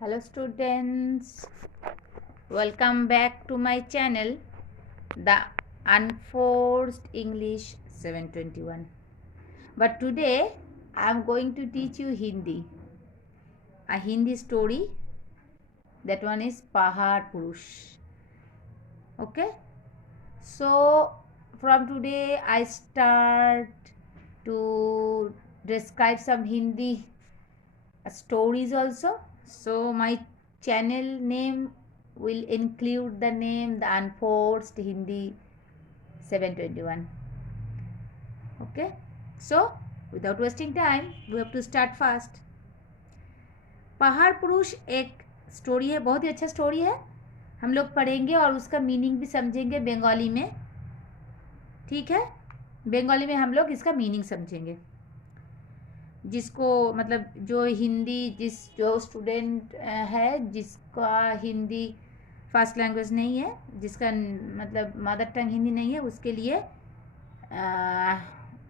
Hello students, welcome back to my channel, The Unforced English 721. But today I am going to teach you Hindi, a Hindi story. That one is Pahar Purush. Okay, so from today I start to describe some Hindi stories also. So my channel name will include the name The Unforced Hindi 721. Okay, so without wasting time we have to start fast. पहाड़ पुरुष एक story है, बहुत ही अच्छा story है. हम लोग पढ़ेंगे और उसका मीनिंग भी समझेंगे बंगाली में. ठीक है, बंगाली में हम लोग इसका मीनिंग समझेंगे. जिसको मतलब जो स्टूडेंट है जिसका हिंदी फर्स्ट लैंग्वेज नहीं है, जिसका मतलब मदर टंग हिंदी नहीं है, उसके लिए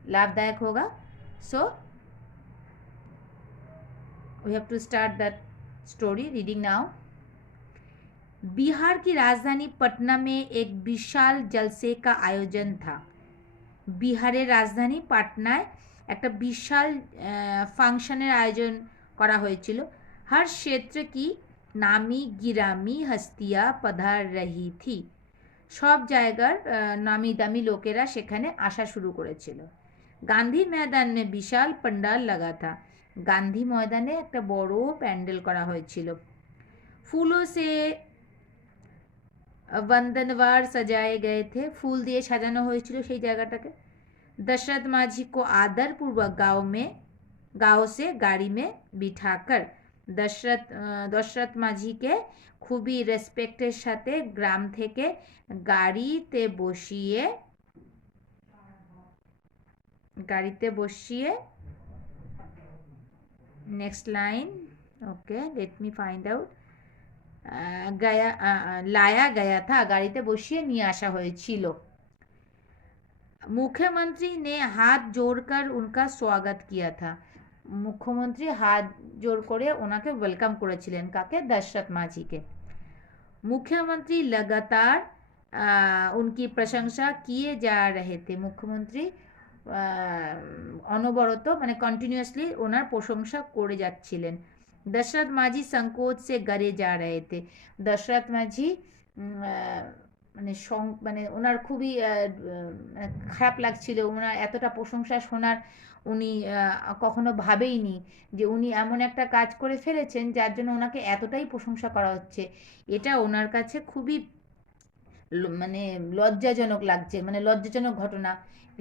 लाभदायक होगा. So we have to start that story reading now. Bihar की राजधानी पटना में एक विशाल जलसे का आयोजन था. बिहारेर राजधानी पाटनाয় একটা বিশাল ফাংশনের আয়োজন করা হয়েছিল. हर क्षेत्र की नामी गिरामी हस्तियाँ पधार रही थी. সব জায়গার নামি দামি লোকেরা সেখানে আসা শুরু করেছিল. গান্ধী मैदान में विशाल पंडाल लगा था. গান্ধী ময়দানে একটা বড় প্যান্ডেল করা হয়েছিল. फूलों से वंदनवार सजाए गए थे. ফুল দিয়ে সাজানো হয়েছিল সেই জায়গাটাকে. दशरथ माझी को आदरपूर्वक गांव से गाड़ी में बिठाकर दशरथ माझीके খুবই রেসপেক্টের সাথে গ্রাম থেকে গাড়িতে বসিয়ে নেক্সট লাইন. ওকে, लेट मी फाइंड आउट. लाया गया था, গাড়িতে বসিয়ে নিয়ে আসা হয়েছিল. मुख्यमंत्री ने हाथ जोड़कर उनका स्वागत किया था. मुख्यमंत्री हाथ जोड़ करे ओनाके वेलकम करेছিলেন. काके? दशरथ माझी के. मुख्यमंत्री लगातार उनकी प्रशंसा किए जा रहे थे. मुख्यमंत्री অনবরত মানে কন্টিনিউয়াসলি ওনার প্রশংসা করে যাচ্ছিলেন. दशरथ माझी संकोच से गरे जा रहे थे. दशरथ माझी মানে ওনার খুবই খারাপ লাগছিল. ওনার এতটা প্রশংসা শোনার উনি কখনো ভাবেইনি যে উনি এমন একটা কাজ করে ফেলেছেন যার জন্য ওনাকে এতটাই প্রশংসা করা হচ্ছে. এটা ওনার কাছে খুবই মানে লজ্জাজনক লাগছে, মানে লজ্জাজনক ঘটনা.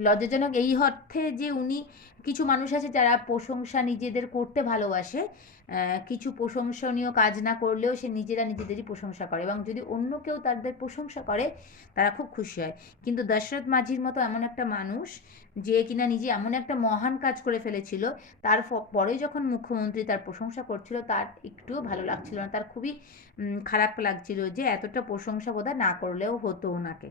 লজ্জাজনক এই অর্থে যে উনি, কিছু মানুষ আছে যারা প্রশংসা নিজেদের করতে ভালোবাসে, কিছু প্রশংসনীয় কাজ না করলেও সে নিজেরা নিজেদেরই প্রশংসা করে এবং যদি অন্য কেউ তাদের প্রশংসা করে তারা খুব খুশি হয়. কিন্তু দশরথ মাঝির মতো এমন একটা মানুষ যে কিনা নিজে এমন একটা মহান কাজ করে ফেলেছিল, তারপরে যখন মুখ্যমন্ত্রী তার প্রশংসা করছিল তার একটুও ভালো লাগছিল না. তার খুবই খারাপ লাগছিল যে এতটা প্রশংসা বোধহয় না করলেও হতো ওনাকে.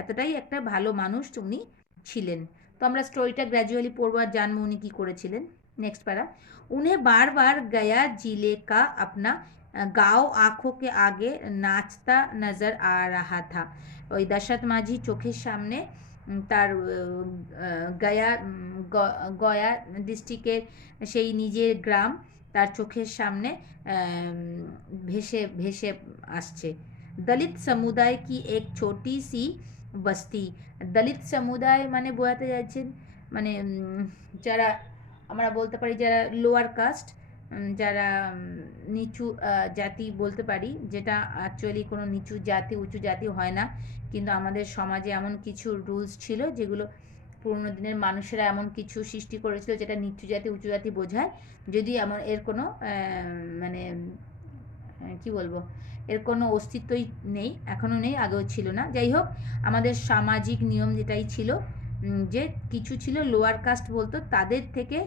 এতটাই একটা ভালো মানুষ উনি ছিলেন. তো আমরা স্টোরিটা গ্র্যাজুয়ালি পড়বো আর জানবো উনি কী করেছিলেন. नेक्स्ट पारा. उन्हें बार बार गया जिले का अपना गाँव आँखों के आगे नाचता नज़र आ रहा था. ওই দশরথ মাঝি চোখের সামনে তার গয়া ডিস্ট্রিক্টের সেই নিজের গ্রাম তার চোখের সামনে ভেসে ভেসে আসছে. दलित समुदाय की एक छोटी सी बस्ती. दलित समुदाय মানে বোঝাতে যাচ্ছেন মানে যারা আমরা বলতে পারি যারা লোয়ার কাস্ট, যারা নিচু জাতি বলতে পারি, যেটা অ্যাকচুয়ালি কোনো নিচু জাতি উঁচু জাতি হয় না, কিন্তু আমাদের সমাজে এমন কিছু রুলস ছিল যেগুলো পুরনো দিনের মানুষেরা এমন কিছু সৃষ্টি করেছিল যেটা নিচু জাতি উঁচু জাতি বোঝায়, যদি এমন এর কোনো মানে কি বলবো, এর কোনো অস্তিত্বই নেই, এখনও নেই, আগেও ছিল না. যাই হোক, আমাদের সামাজিক নিয়ম যেটাই ছিল যে কিছু ছিল লোয়ার কাস্ট বলতো, তাদের থেকে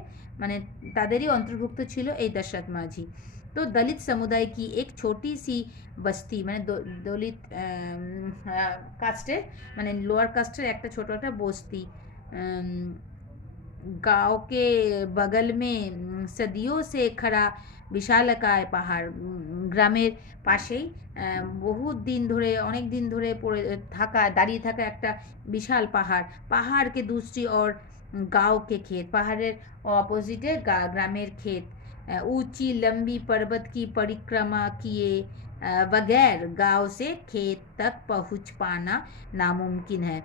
মানে তাদেরই অন্তর্ভুক্ত ছিল এই দশরথ মাঝি. তো দলিত সমুদায় কি এক ছোটি সি বস্তি, মানে দলিত কাস্টের মানে লোয়ার কাস্টের একটা ছোট একটা বস্তি गांव के बगल में सदियों से खड़ा বিশালাকায় পাহাড়, গ্রামের পাশেই বহুত দিন ধরে, অনেক দিন ধরে পড়ে থাকা, দাঁড়িয়ে থাকা একটা বিশাল পাহাড়। পাহাড় के दूसरी ओर गांव के खेत, पहाड़ের অপোজিটে গ্রামের ক্ষেত। ऊंची लंबी पर्वत की परिक्रमा किए बगैर गांव से खेत तक पहुंच पाना नामुमकिन है।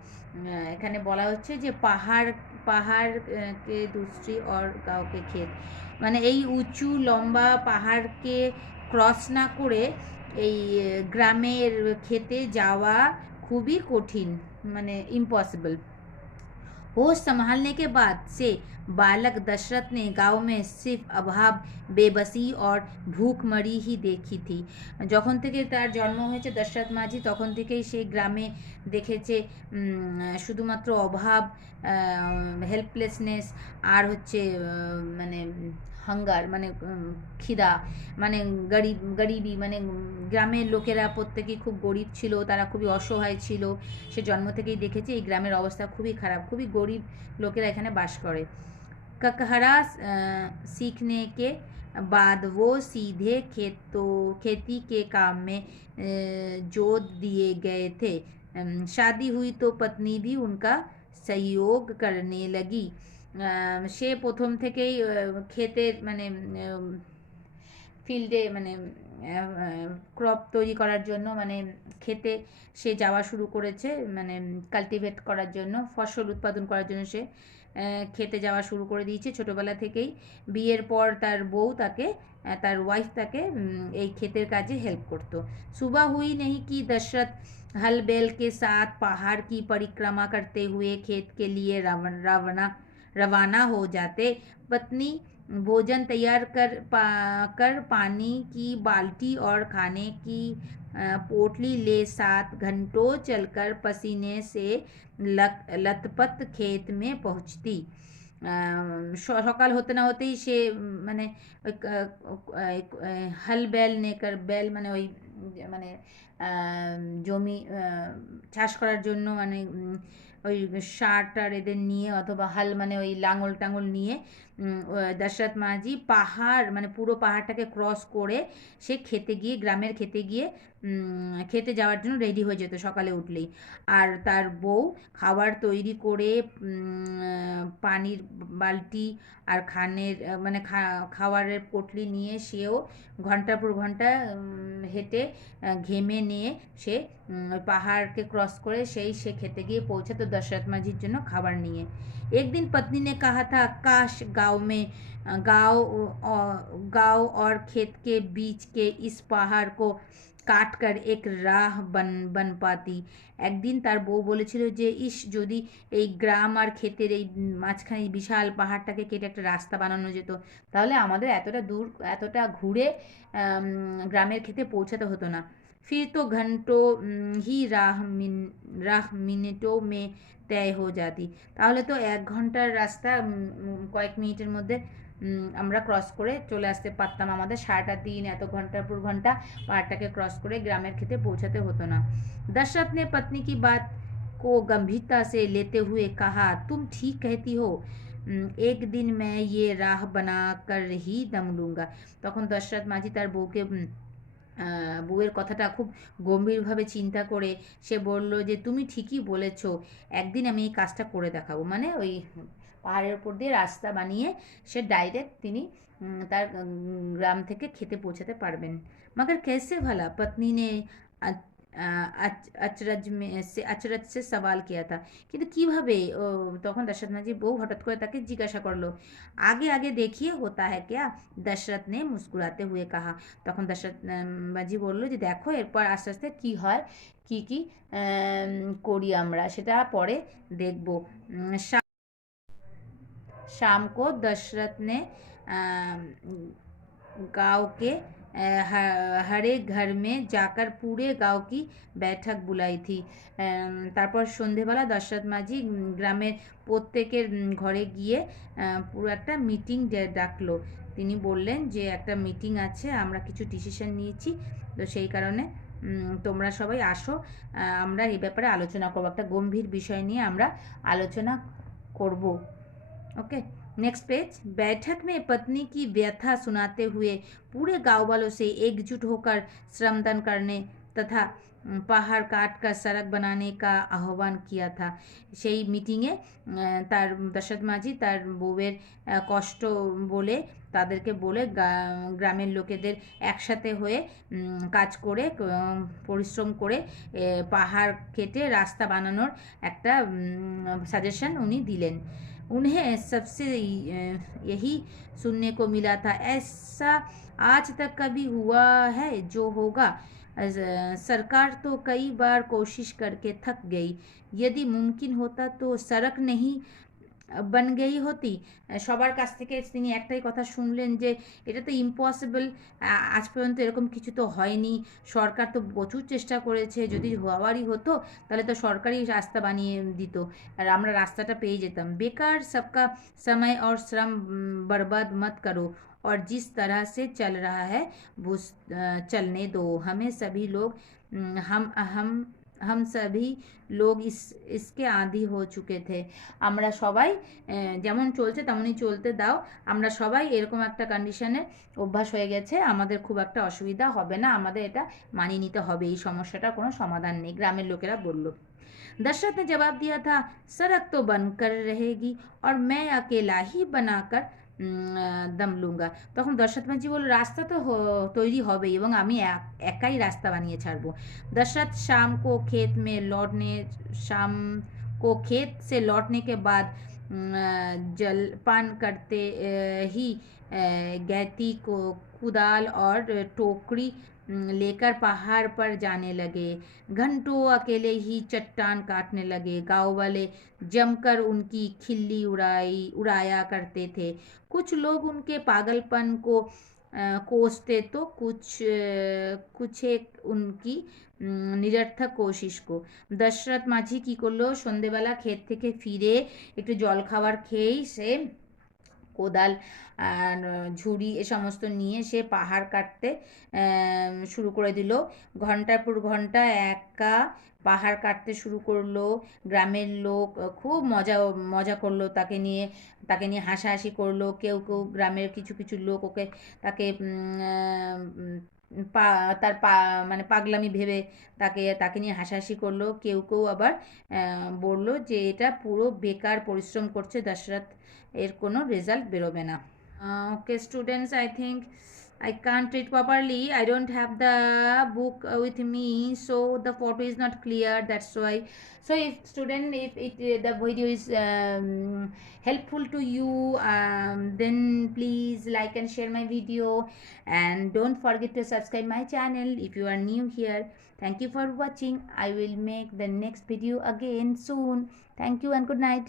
এখানে বলা হচ্ছে যে পাহাড় পাহাড় কে दूसरी और गांव के खेत, মানে এই উঁচু লম্বা পাহাড়কে ক্রস না করে এই গ্রামের খেতে যাওয়া খুবই কঠিন, মানে ইম্পসিবল। होश संभालने के बाद से बालक दशरथ ने गांव में सिर्फ अभाव, বেবসি और ভুখমরি ही देखी थी। যখন থেকে তার জন্ম হয়েছে দশরথ মাঝি, তখন থেকেই সেই গ্রামে দেখেছে শুধুমাত্র অভাব, হেল্পলেসনেস, আর হচ্ছে মানে হাঙ্গার, মানে খিদা, মানে গরিবি, মানে গ্রামের লোকেরা প্রত্যেকেই খুব গরিব ছিল, তারা খুবই অসহায় ছিল। সে জন্ম থেকেই দেখেছে এই গ্রামের অবস্থা খুবই খারাপ, খুবই গরিব লোকেরা এখানে বাস করে। ककहरा सीखने के बाद वो सीधे खेती के काम में जोत दिए गए थे। शादी हुई तो पत्नी भी उनका सहयोग करने लगी। সে প্রথম থেকেই ক্ষেতের মানে ফিল্ডে, মানে ক্রপ তৈরি করার জন্য, মানে খেতে সে যাওয়া শুরু করেছে, মানে কাল্টিভেট করার জন্য, ফসল উৎপাদন করার জন্য সে খেতে যাওয়া শুরু করে দিয়েছে ছোটোবেলা থেকেই। বিয়ের পর তার বউ তাকে, তার ওয়াইফ তাকে এই ক্ষেতের কাজে হেল্প করতো। सुबह हुई नहीं कि दशरथ हल बैल के साथ पहाड़ की परिक्रमा करते हुए खेत के लिए रवाना हो जाते। पत्नी भोजन तैयार कर पानी की बाल्टी और खाने की पोटली ले 7 घंटों चलकर पसीने से लथपथ खेत में पहुंचती। সকাল হতে না হতেই সে মানে হল বেল নেকার, বেল মানে ওই মানে জমি চাষ করার জন্য, মানে ওই সার টার এদের নিয়ে, অথবা হাল মানে ওই লাঙল টাঙল নিয়ে দশরথ মাঝি পাহাড়, মানে পুরো পাহাড়টাকে ক্রস করে সে খেতে গিয়ে, গ্রামের খেতে গিয়ে খেতে যাওয়ার জন্য রেডি হয়ে যেত সকালে উঠলেই। আর তার বউ খাবার তৈরি করে পানির বালতি আর মানে খাবারের পটলি নিয়ে সেও ঘন্টার পর ঘন্টা হেঁটে ঘেমে নিয়ে সে পাহাড়কে ক্রস করে সে খেতে গিয়ে পৌঁছাতো दशरथ মাঝির জন্য খাবার নিয়ে। एक दिन पत्नी ने कहा था, काश गांव और खेत के बीच के इस पहाड़ को काट कर एक राह बन पाती। একদিন তার বউ বলেছিল যে ইস, যদি এই গ্রাম আর ক্ষেতের এই মাঝখানে বিশাল পাহাড়টাকে কেটে একটা রাস্তা বানানো যেত, তাহলে আমাদের এতটা দূর, এতটা ঘুরে গ্রামের ক্ষেতে পৌঁছাতে হতো না। फिर तो घंटों ही राह मिनटों में तय हो जाती। তাহলে তো 1 ঘন্টার রাস্তা কয়েক মিনিটের মধ্যে আমরা ক্রস করে চলে আসতে পারতাম, আমাদের সারাটা দিন এত ঘন্টার পর ঘন্টা পাহাড়টাকে ক্রস করে গ্রামের খেতে পৌঁছাতে হতো না। दशरथ ने पत्नी की बात को गंभीरता से लेते हुए कहा, तुम ठीक कहती हो, एक दिन मैं ये राह बना कर ही दम लूँगा। তখন দশরথ মাঝি তার বউয়ের কথাটা খুব গম্ভীরভাবে চিন্তা করে সে বলল যে তুমি ঠিকই বলেছ, একদিন আমি এই কাজটা করে দেখাবো। মানে ওই পাহাড়ের উপর দিয়ে রাস্তা বানিয়ে সে ডাইরেক্ট তিনি তার গ্রাম থেকে খেতে পৌঁছাতে পারবেন। मगर कैसे भला, पत्नी ने अचरज से सवाल किया था। কিন্তু কীভাবে? তখন দশরথ মাঝি বউ হঠাৎ করে তাকে জিজ্ঞাসা করলো। आगे आगे देखिए होता है क्या, दशरथ ने मुस्कुराते हुए कहा। তখন দশরথ মাঝি বললো যে দেখো এরপর আস্তে আস্তে কী হয়, কী কী করি আমরা, সেটা পরে দেখবো। शाम को दशरथ ने गांव के हर एक घर में जाकर पूरे गांव की बैठक बुलाई थी। তারপর সন্ধেবেলা দশরথ মাঝি গ্রামের প্রত্যেকের ঘরে গিয়ে পুরো একটা মিটিং ডাকলো। তিনি বললেন যে একটা মিটিং আছে, আমরা কিছু ডিসিশন নিয়েছি, তো সেই কারণে তোমরা সবাই আসো, আমরা এই ব্যাপারে আলোচনা করবো, একটা গম্ভীর বিষয় নিয়ে আমরা আলোচনা করব। Okay, next page. बैठक में पत्नी की व्यथा सुनाते हुए पूरे गांव वालों से एकजुट होकर श्रमदान करने तथा পাহাড় কাটकर সড়ক বানানে কা আহ্বান কিয়া থা। সেই মিটিংয়ে তার দশরথ মাঝি তার বউয়ের কষ্ট বলে তাদেরকে বলে গ্রামের লোকেদের একসাথে হয়ে কাজ করে পরিশ্রম করে পাহাড় কেটে রাস্তা বানানোর একটা সাজেশন উনি দিলেন। उन्हें सबसे यही सुनने को मिला था, ऐसा आज तक कभी हुआ है जो होगा। सरकार तो कई बार कोशिश करके थक गई, यदि मुमकिन होता तो सड़क नहीं বান গেই হতি। সবার কাছ থেকে তিনি একটাই কথা শুনলেন যে এটা তো ইম্পসিবল, আজ পর্যন্ত এরকম কিছু তো হয়নি, সরকার তো প্রচুর চেষ্টা করেছে, যদি হওয়ারই হতো তাহলে তো সরকারই রাস্তা বানিয়ে দিত আর আমরা রাস্তাটা পেয়ে যেতাম। বেকার সবকা समय और श्रम बर्बाद मत करो और जिस तरह से चल रहा है वो चलने दो। हमें सभी लोग हम सभी লোক इसके आदी हो चुके थे। আমরা সবাই যেমন চলছে তেমনই চলতে দাও, আমরা সবাই এরকম একটা কন্ডিশনে অভ্যাস হয়ে গেছে, আমাদের খুব একটা অসুবিধা হবে না, আমাদের এটা মানিয়ে নিতে হবে, এই সমস্যাটার কোনো সমাধান নেই, গ্রামের লোকেরা বলল। दशरथ ने जवाब दिया था, सड़क तो बनकर रहेगी और मैं अकेला ही बनाकर দম লুঙ্গা। তখন দশরথ মাঝি বলল, রাস্তা তো তৈরি হবেই এবং আমি একাই রাস্তা বানিয়ে ছাড়বো। दशरथ शाम को खेत से लौटने के बाद जलपान करते ही गैती को कुदाल और टोकरी लेकर पहाड़ पर जाने लगे। घंटों अकेले ही चट्टान काटने लगे। गांव वाले जमकर उनकी खिल्ली उड़ाया करते थे। कुछ लोग उनके पागलपन को कोसते तो कुछ एक उनकी নিরর্থক কোশিশ কো। দশরথ মাঝি কী করলো, সন্ধেবেলা ক্ষেত থেকে ফিরে একটু জল খাবার খেয়েই সে কোদাল আর ঝুড়ি এ সমস্ত নিয়ে সে পাহাড় কাটতে শুরু করে দিল। ঘন্টার পর ঘন্টা একা পাহাড় কাটতে শুরু করলো। গ্রামের লোক খুব মজা করলো তাকে নিয়ে হাসাহাসি করলো। কেউ গ্রামের কিছু লোক তাকে তার মানে পাগলামি ভেবে তাকে নিয়ে হাসাহাসি করলো। কেউ আবার বললো যে এটা পুরো বেকার পরিশ্রম করছে, দশরথ এর কোনো রেজাল্ট বেরোবে না। Okay students, I think I can't read properly, I don't have the book with me, so the photo is not clear, that's why. So if student, if the video is helpful to you, then please like and share my video and don't forget to subscribe my channel if you are new here. Thank you for watching. I will make the next video again soon. Thank you and good night.